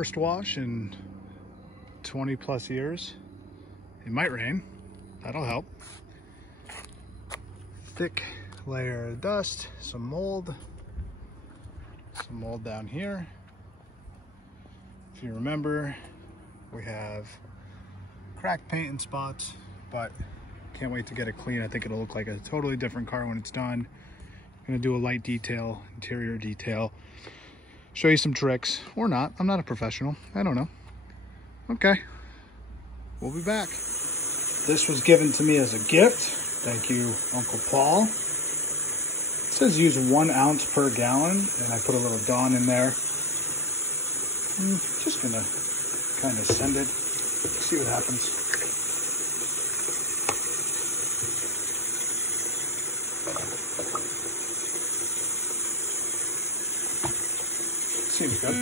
first wash in 20 plus years. It might rain, that'll help. Thick layer of dust, some mold down here. If you remember, we have cracked paint in spots, but can't wait to get it clean. I think it'll look like a totally different car when it's done. I'm gonna do a light detail, interior detail, show you some tricks, or not. I'm not a professional, I don't know. Okay, we'll be back. This was given to me as a gift. Thank you, Uncle Paul. It says use 1 ounce per gallon, and I put a little Dawn in there. I'm just gonna kind of send it, see what happens. Seems good.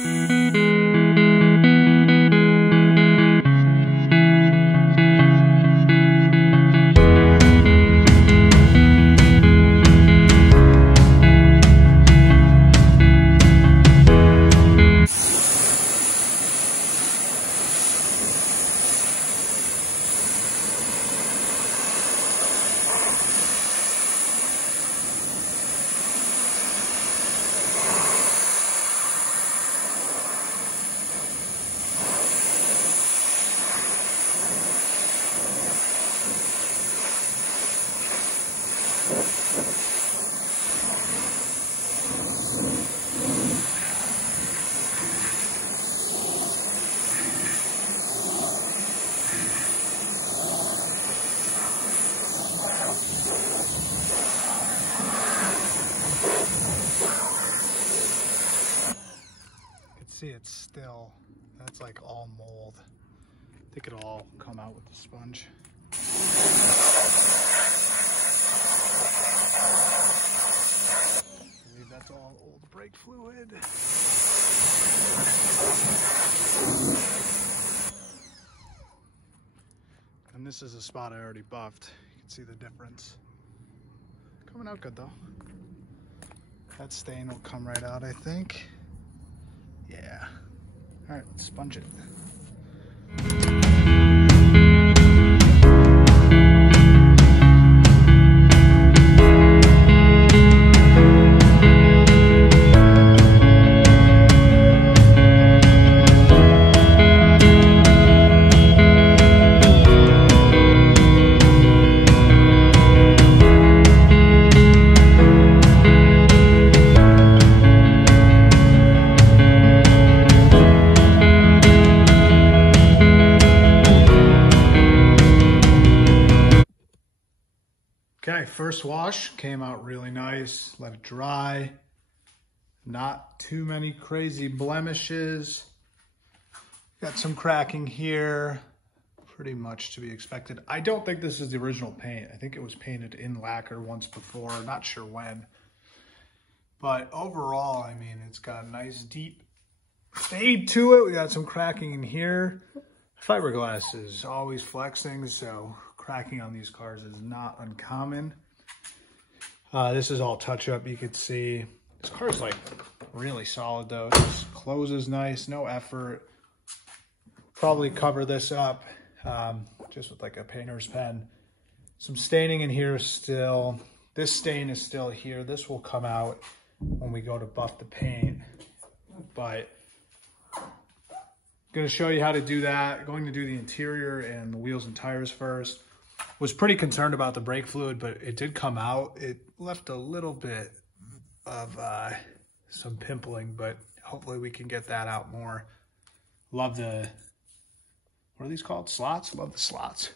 See, it's still, that's like all mold. I think it'll all come out with the sponge. I believe that's all old brake fluid. And this is a spot I already buffed. You can see the difference. Coming out good though. That stain will come right out, I think. Yeah. All right, let's sponge it. Okay, first wash came out really nice. Let it dry. Not too many crazy blemishes. Got some cracking here. Pretty much to be expected. I don't think this is the original paint. I think it was painted in lacquer once before. Not sure when. But overall, I mean, it's got a nice deep fade to it. We got some cracking in here. Fiberglass is always flexing, so cracking on these cars is not uncommon. This is all touch up, you could see. This car's like really solid though. This closes nice, no effort. Probably cover this up just with like a painter's pen. Some staining in here still. This stain is still here. This will come out when we go to buff the paint. But going to show you how to do that. Going to do the interior and the wheels and tires first. Was pretty concerned about the brake fluid, but it did come out. It left a little bit of some pimpling, but hopefully we can get that out more. Love the, what are these called? Slots? Love the slots.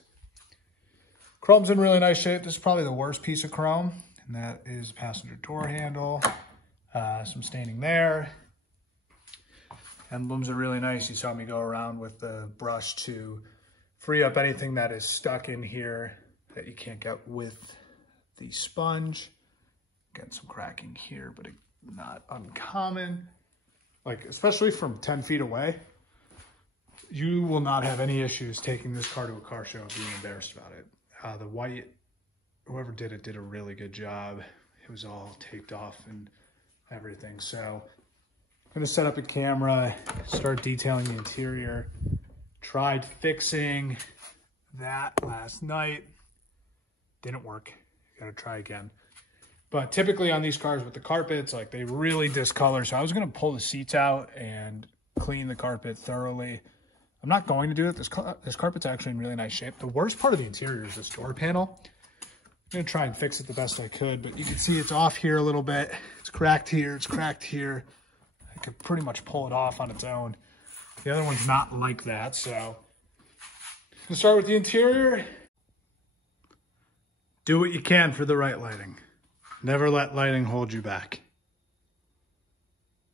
Chrome's in really nice shape. This is probably the worst piece of chrome, and that is passenger door handle. Some staining there. Emblems are really nice. You saw me go around with the brush to free up anything that is stuck in here that you can't get with the sponge. Getting some cracking here, but not uncommon. Like, especially from 10 feet away, you will not have any issues taking this car to a car show and being embarrassed about it. The white, whoever did it did a really good job. It was all taped off and everything. So gonna set up a camera, start detailing the interior. Tried fixing that last night. Didn't work. Gotta try again. But typically on these cars with the carpets, like they really discolor. So I was gonna pull the seats out and clean the carpet thoroughly. I'm not going to do it. This carpet's actually in really nice shape. The worst part of the interior is this door panel. I'm gonna try and fix it the best I could, but you can see it's off here a little bit. It's cracked here, it's cracked here. I could pretty much pull it off on its own. The other one's not like that, so. Let's start with the interior. Do what you can for the right lighting. Never let lighting hold you back.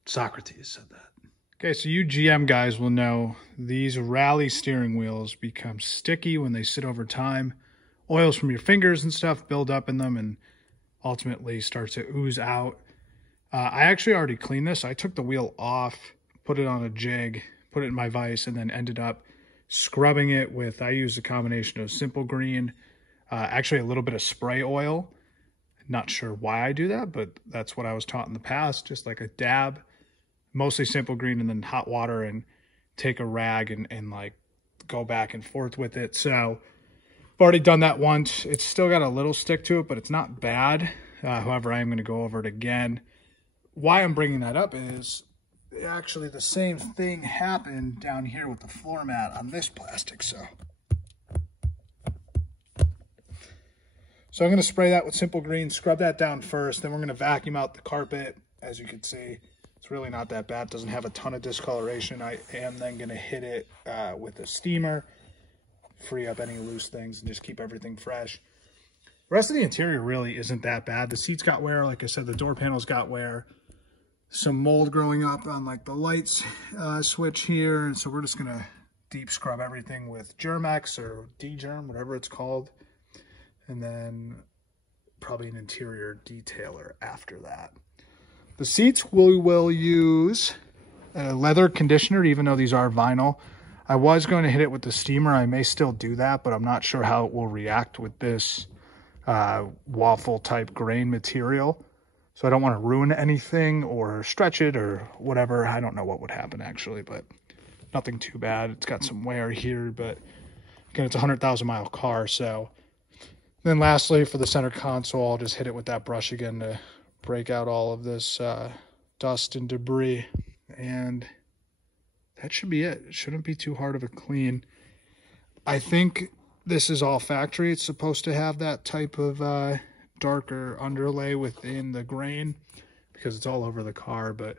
Socrates said that. Okay, so you GM guys will know these rally steering wheels become sticky when they sit over time. Oils from your fingers and stuff build up in them and ultimately start to ooze out. I actually already cleaned this. I took the wheel off, put it on a jig, put it in my vise, and then ended up scrubbing it with, I used a combination of Simple Green, actually a little bit of spray oil. Not sure why I do that, but that's what I was taught in the past, just like a dab, mostly Simple Green, and then hot water, and take a rag and like go back and forth with it. So I've already done that once. It's still got a little stick to it, but it's not bad. However, I am going to go over it again. Why I'm bringing that up is actually the same thing happened down here with the floor mat on this plastic. So I'm going to spray that with Simple Green, scrub that down first. Then we're going to vacuum out the carpet. As you can see, it's really not that bad. It doesn't have a ton of discoloration. I am then going to hit it with a steamer, free up any loose things, and just keep everything fresh. The rest of the interior really isn't that bad. The seats got wear. Like I said, the door panels got wear. Some mold growing up on like the lights switch here. And so we're just going to deep scrub everything with Germex or D-Germ, whatever it's called. And then probably an interior detailer after that. The seats we will use a leather conditioner, even though these are vinyl. I was going to hit it with the steamer. I may still do that, but I'm not sure how it will react with this waffle type grain material. So I don't want to ruin anything or stretch it or whatever. I don't know what would happen actually, but nothing too bad. It's got some wear here, but again, it's a 100,000 mile car. So then lastly, for the center console, I'll just hit it with that brush again to break out all of this dust and debris. And that should be it. It shouldn't be too hard of a clean. I think this is all factory. It's supposed to have that type of darker underlay within the grain because it's all over the car, but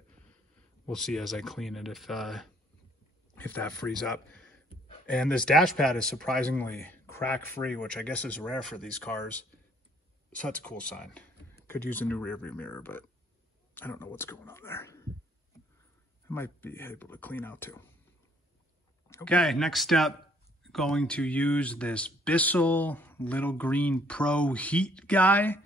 we'll see as I clean it if that frees up. And this dash pad is surprisingly crack free, which I guess is rare for these cars. So that's a cool sign. Could use a new rear view mirror, but I don't know what's going on there. I might be able to clean out too. Okay, next step. Going to use this Bissell Little Green Pro Heat guy.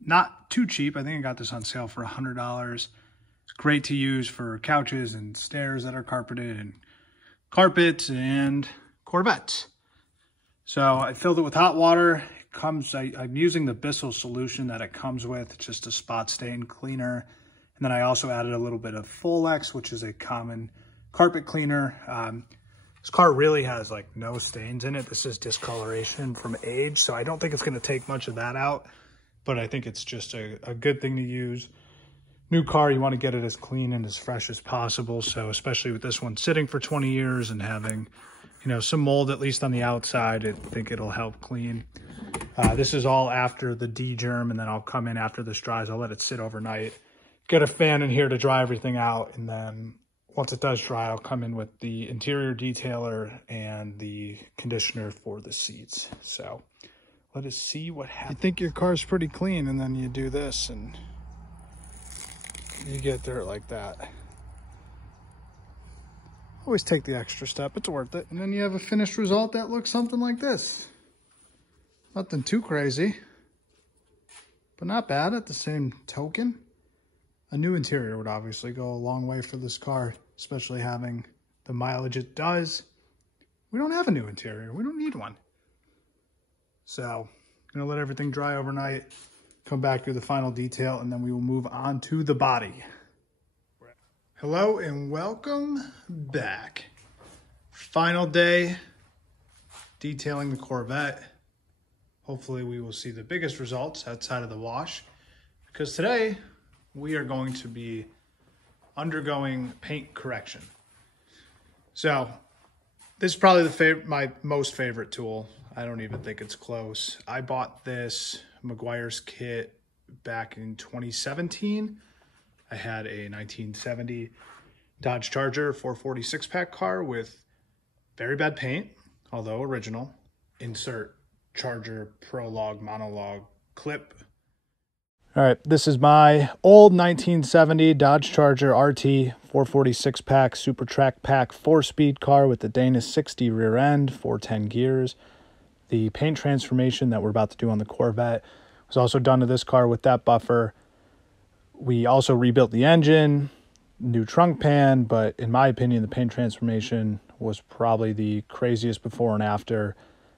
Not too cheap. I think I got this on sale for $100. It's great to use for couches and stairs that are carpeted and carpets and Corvettes. So I filled it with hot water. It comes, I'm using the Bissell solution that it comes with. It's just a spot stain cleaner. And then I also added a little bit of Folex, which is a common carpet cleaner. This car really has like no stains in it. This is discoloration from age, so I don't think it's going to take much of that out, but I think it's just a good thing to use. New car, you want to get it as clean and as fresh as possible, so especially with this one sitting for 20 years and having, you know, some mold at least on the outside, I think it'll help clean. This is all after the D-Germ, and then I'll come in after this dries. I'll let it sit overnight, get a fan in here to dry everything out, and then once it does dry, I'll come in with the interior detailer and the conditioner for the seats. So let us see what happens. You think your car's pretty clean, and then you do this and you get dirt like that. Always take the extra step. It's worth it. And then you have a finished result that looks something like this. Nothing too crazy, but not bad at the same token. A new interior would obviously go a long way for this car, especially having the mileage it does. We don't have a new interior. We don't need one. So I'm going to let everything dry overnight, come back, do the final detail, and then we will move on to the body. Hello and welcome back. Final day detailing the Corvette. Hopefully we will see the biggest results outside of the wash, because today we are going to be undergoing paint correction. So this is probably my most favorite tool. I don't even think it's close. I bought this Meguiar's kit back in 2017. I had a 1970 Dodge Charger 446 pack car with very bad paint, although original. Insert Charger prologue monologue clip. All right, this is my old 1970 Dodge Charger RT 446 pack Super Track Pack 4-speed car with the Dana 60 rear end, 410 gears. The paint transformation that we're about to do on the Corvette was also done to this car with that buffer. We also rebuilt the engine, new trunk pan, but in my opinion, the paint transformation was probably the craziest before and after.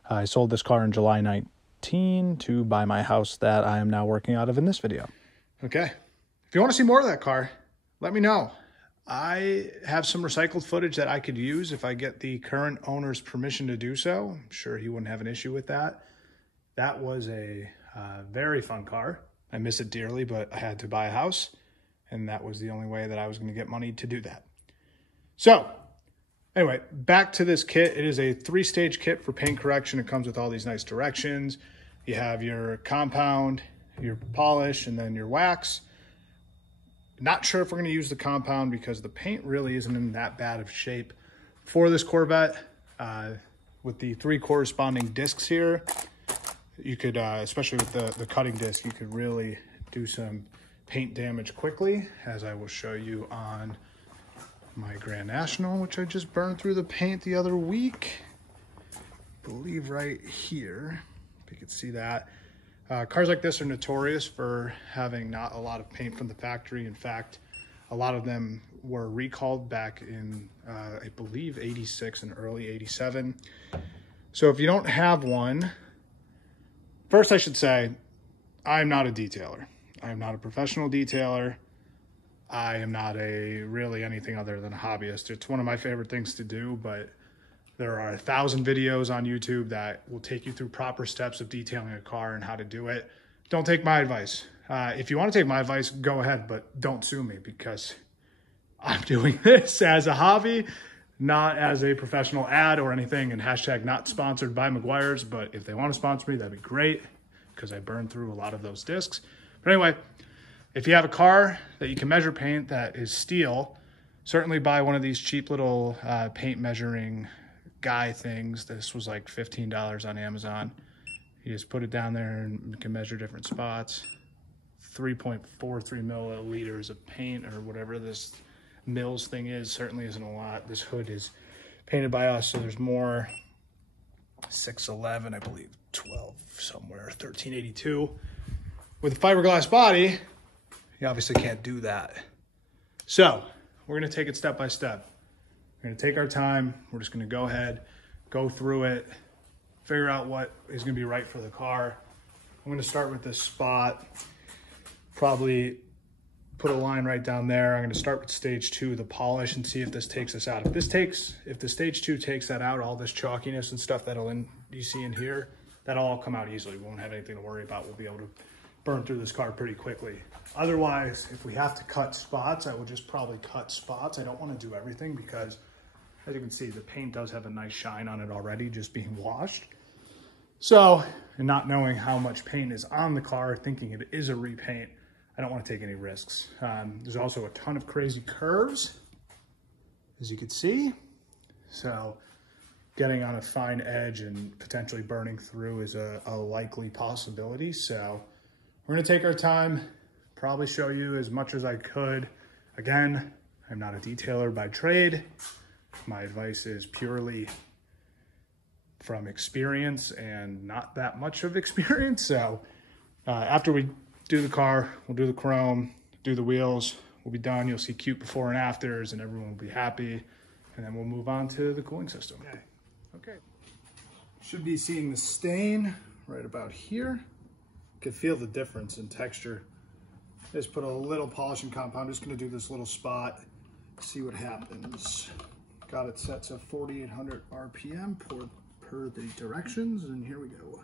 I sold this car in July 19 to buy my house that I am now working out of in this video. Okay, if you want to see more of that car, let me know. I have some recycled footage that I could use if I get the current owner's permission to do so. I'm sure he wouldn't have an issue with that. That was a very fun car. I miss it dearly, but I had to buy a house, and that was the only way that I was going to get money to do that. So anyway, back to this kit. It is a 3-stage kit for paint correction. It comes with all these nice directions. You have your compound, your polish, and then your wax. Not sure if we're going to use the compound because the paint really isn't in that bad of shape for this Corvette. With the 3 corresponding discs here, you could, especially with the cutting disc, you could really do some paint damage quickly, as I will show you on my Grand National, which I just burned through the paint the other week. I believe right here, if you could see that. Cars like this are notorious for having not a lot of paint from the factory. In fact, a lot of them were recalled back in, I believe, 86 and early 87. So if you don't have one, first, I should say, I'm not a detailer. I am not a professional detailer. I am not really anything other than a hobbyist. It's one of my favorite things to do, but there are 1,000 videos on YouTube that will take you through proper steps of detailing a car and how to do it. Don't take my advice. If you want to take my advice, go ahead, but don't sue me, because I'm doing this as a hobby, not as a professional ad or anything, and hashtag not sponsored by Meguiar's, but if they want to sponsor me, that'd be great, because I burned through a lot of those discs. But anyway, if you have a car that you can measure paint that is steel, certainly buy one of these cheap little paint measuring guy things. This was like $15 on Amazon. You just put it down there and you can measure different spots. 3.43 milliliters of paint, or whatever this mils thing is, certainly isn't a lot. This hood is painted by us, so there's more. 611, I believe, 12 somewhere, 1382. With a fiberglass body, you obviously can't do that. So we're going to take it step by step. We're going to take our time. We're just going to go ahead, go through it, figure out what is going to be right for the car. I'm going to start with this spot, probably put a line right down there. I'm going to start with stage 2, the polish, and see if this takes us out. If the stage 2 takes that out, all this chalkiness and stuff you see in here, that'll all come out easily. We won't have anything to worry about. We'll be able to burn through this car pretty quickly. Otherwise, if we have to cut spots, I will just probably cut spots. I don't want to do everything because, as you can see, the paint does have a nice shine on it already, just being washed. So, and not knowing how much paint is on the car, thinking it is a repaint, I don't want to take any risks. There's also a ton of crazy curves, as you can see. So getting on a fine edge and potentially burning through is a likely possibility. So we're going to take our time, probably show you as much as I could. Again, I'm not a detailer by trade. My advice is purely from experience and not that much of experience. So after we do the car, we'll do the chrome, do the wheels, we'll be done. You'll see cute before and afters and everyone will be happy. And then we'll move on to the cooling system. Okay. Should be seeing the stain right about here. You can feel the difference in texture. Just put a little polishing compound. I'm just gonna do this little spot. see what happens. Got it set to 4,800 RPM per the directions, and here we go.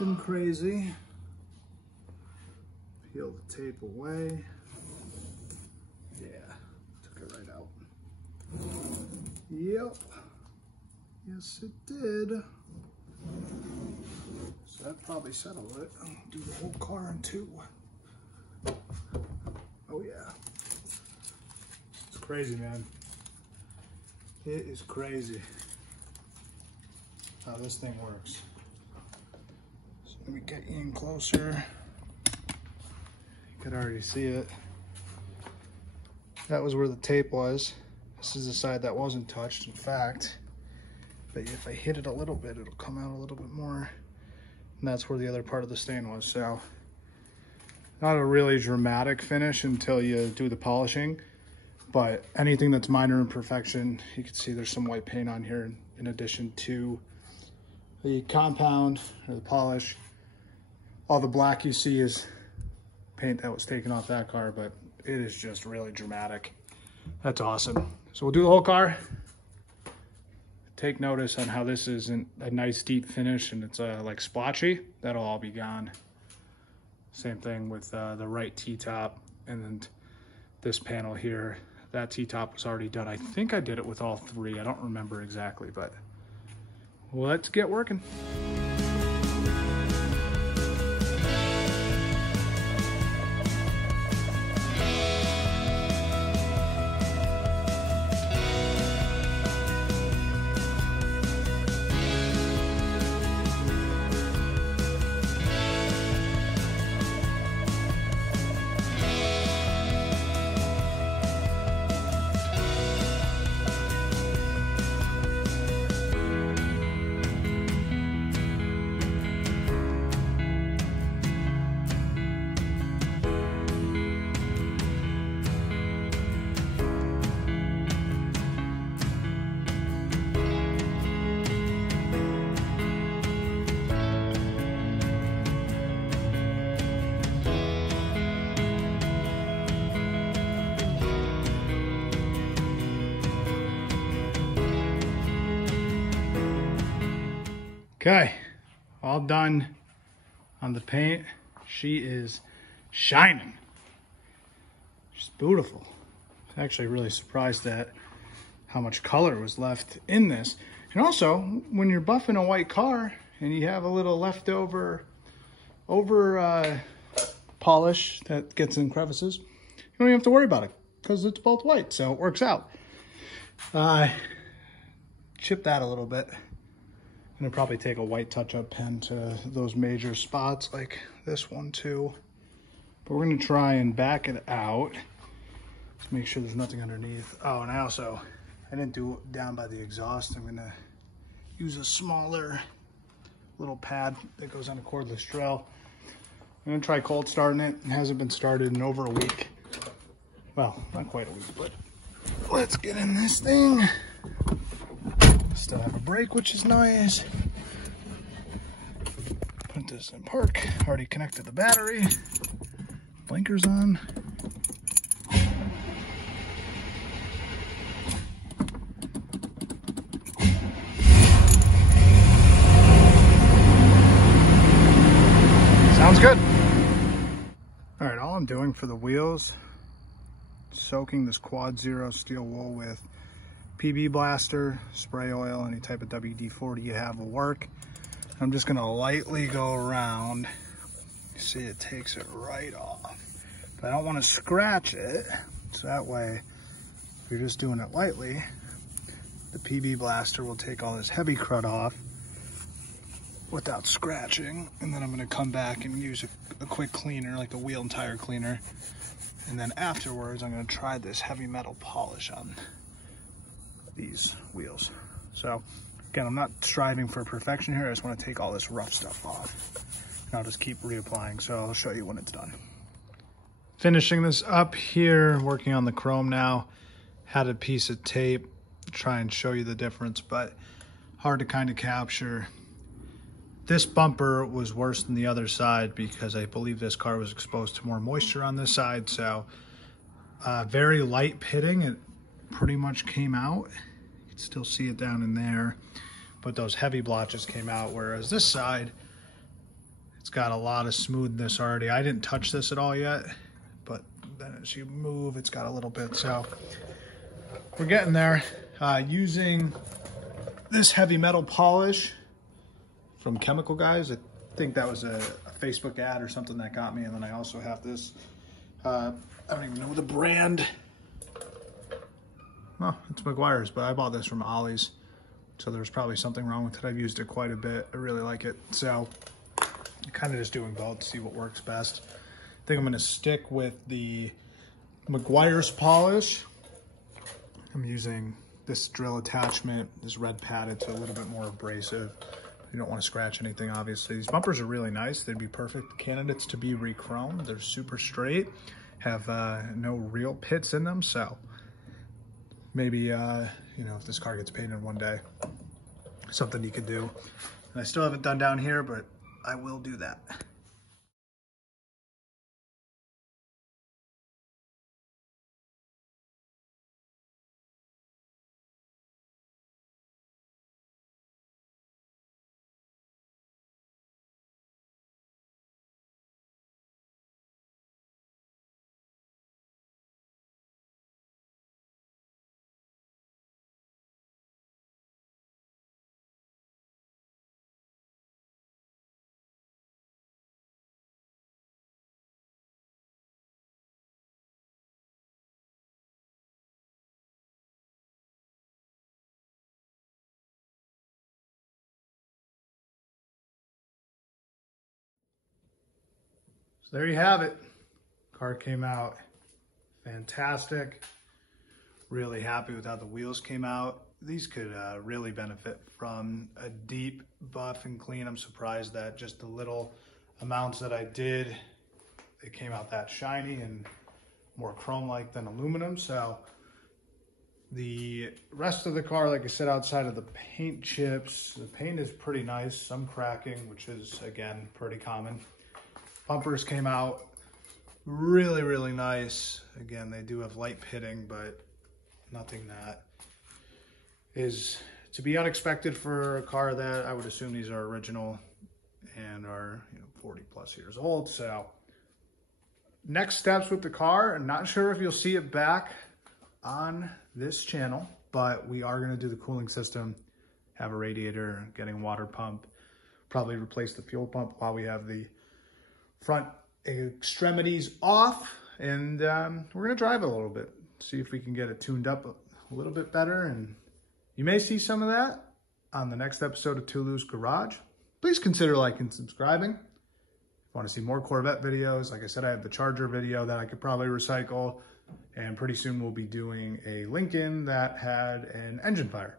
Nothing crazy. Peel the tape away. Yeah, took it right out. Yep. Yes, it did. So that probably settled it. I'll do the whole car in two. Oh yeah. It's crazy, man. It is crazy how this thing works. So let me get you in closer. You could already see it. That was where the tape was. This is the side that wasn't touched, in fact. But if I hit it a little bit, it'll come out a little bit more. And that's where the other part of the stain was. So not a really dramatic finish until you do the polishing. But anything that's minor imperfection, you can see there's some white paint on here in addition to the compound or the polish. All the black you see is paint that was taken off that car, but it is just really dramatic. That's awesome. So we'll do the whole car. Take notice on how this isn't a nice deep finish and it's like splotchy. That'll all be gone. Same thing with the right T-top and then this panel here. That T-top was already done. I think I did it with all three. I don't remember exactly, but let's get working. Okay, all done on the paint. She is shining. She's beautiful. I'm actually really surprised at how much color was left in this. And also, when you're buffing a white car and you have a little leftover polish that gets in crevices, you don't even have to worry about it because it's both white, so it works out. Chip that a little bit. I'm gonna probably take a white touch-up pen to those major spots like this one too. But we're gonna try and back it out. Just make sure there's nothing underneath. Oh, and I didn't do it down by the exhaust. I'm gonna use a smaller little pad that goes on a cordless drill. I'm gonna try cold starting it. It hasn't been started in over a week. Well, not quite a week, but let's get in this thing. Still have a brake, which is nice. Put this in park. Already connected the battery. Blinkers on. Sounds good. All right, all I'm doing for the wheels, soaking this Quad Zero steel wool with PB Blaster, spray oil, any type of WD-40 you have will work. I'm just gonna lightly go around. You see it takes it right off. But I don't wanna scratch it, so that way, if you're just doing it lightly, the PB Blaster will take all this heavy crud off without scratching. And then I'm gonna come back and use a quick cleaner, like a wheel and tire cleaner. And then afterwards, I'm gonna try this heavy metal polish on these wheels. So Again, I'm not striving for perfection here. I just want to take all this rough stuff off. And I'll just keep reapplying, so I'll show you when it's done. Finishing this up here, working on the chrome now. Had a piece of tape to try and show you the difference, but hard to kind of capture. This bumper was worse than the other side because I believe this car was exposed to more moisture on this side, so very light pitting. It pretty much came out. You can still see it down in there, but those heavy blotches came out, whereas this side, it's got a lot of smoothness already. I didn't touch this at all yet, but then as you move, it's got a little bit, so we're getting there. Using this heavy metal polish from Chemical Guys. I think that was a Facebook ad or something that got me, and then I also have this, I don't even know the brand. Oh, it's Meguiar's, but I bought this from Ollie's, so there's probably something wrong with it. I've used it quite a bit. I really like it, so I'm kind of just doing both to see what works best. I think I'm going to stick with the Meguiar's polish. I'm using this drill attachment, this red pad. It's a little bit more abrasive. You don't want to scratch anything, obviously. These bumpers are really nice. They'd be perfect candidates to be re-chromed. They're super straight, have no real pits in them, so maybe, you know, if this car gets painted one day, something you could do. And I still haven't done down here, but I will do that. So there you have it. Car came out fantastic. Really happy with how the wheels came out. These could really benefit from a deep buff and clean. I'm surprised that just the little amounts that I did, they came out that shiny and more chrome-like than aluminum. So the rest of the car, like I said, outside of the paint chips, the paint is pretty nice. Some cracking, which is, again, pretty common. Bumpers came out really, really nice. Again, they do have light pitting, but nothing that is to be unexpected for a car that I would assume these are original and are, you know, 40 plus years old. So next steps with the car, I'm not sure if you'll see it back on this channel, but we are going to do the cooling system, have a radiator, getting a water pump, probably replace the fuel pump while we have the front extremities off, and we're gonna drive it a little bit, see if we can get it tuned up a little bit better, and you may see some of that on the next episode of Tulu's Garage. Please consider liking and subscribing. If you want to see more Corvette videos, like I said, I have the Charger video that I could probably recycle, and pretty soon we'll be doing a Lincoln that had an engine fire.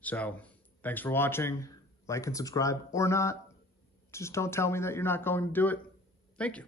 So thanks for watching. Like and subscribe or not. Just don't tell me that you're not going to do it. Thank you.